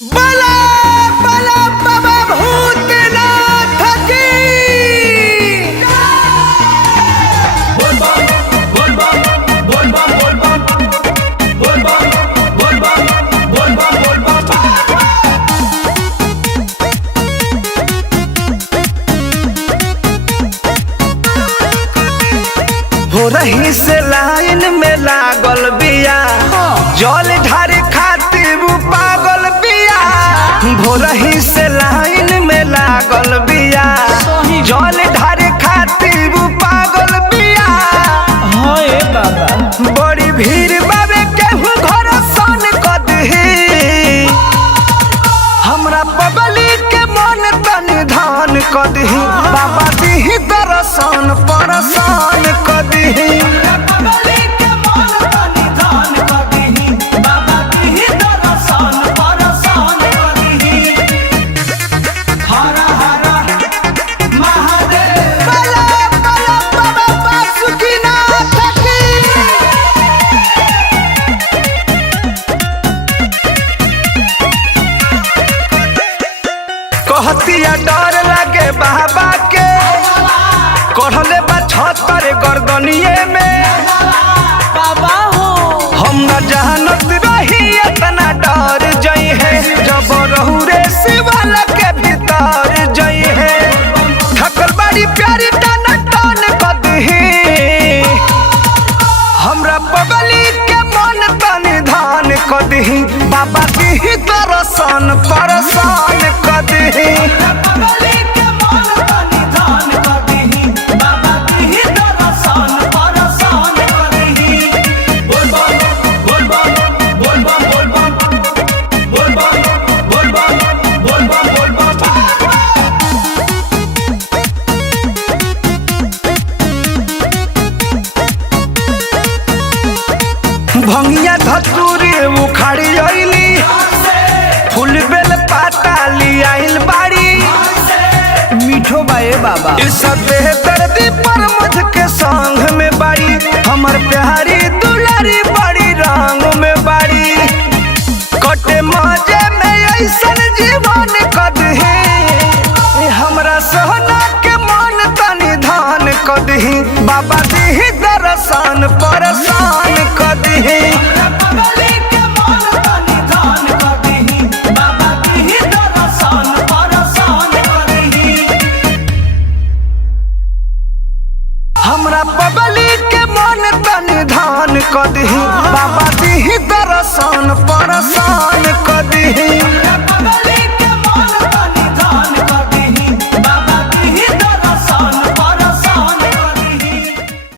बला बला बाबा भूतनाथ की बोल बम बोल बम बोल बम बोल बम बोल बम बोल बम बोल बम हो रही से लाइन में लागल बिया जल ढारे खातिर पागल बिया हो रही से लाइन में लागल बिया जल ढारे खातिर पागल बिया बड़ी भीड़ बाबे केहू घर सन कदही हमरा पगली के मन तनि धान कदही बाबा दीही दर्शन परसान कदही कहतिया डर लगे बाबा के कढ़ले बा छतर गर्दनिए में बाबा हो हम न जानत रही इतना डर जई है जब रहू रे शिवाल के भीतर जई है थकल बड़ी प्यारी टन टन कदही हमरा पगली के मन तनि धान कदही बाबा दीही दर्शन परसान कदही भंगिया धतूरी उखाड़ी अइली फूल बेल पाता लियाइल बाड़ी मीठो बाए बाबा इस बेहतरदी पर मुझ के संग में बाड़ी हमर प्यारी दुलारी बड़ी रंग में बाड़ी कटे मजे में ऐसन जीवन कदही हमरा सोना के मन तनि धान कदही बाबा दीही दर्शन परसान कदही।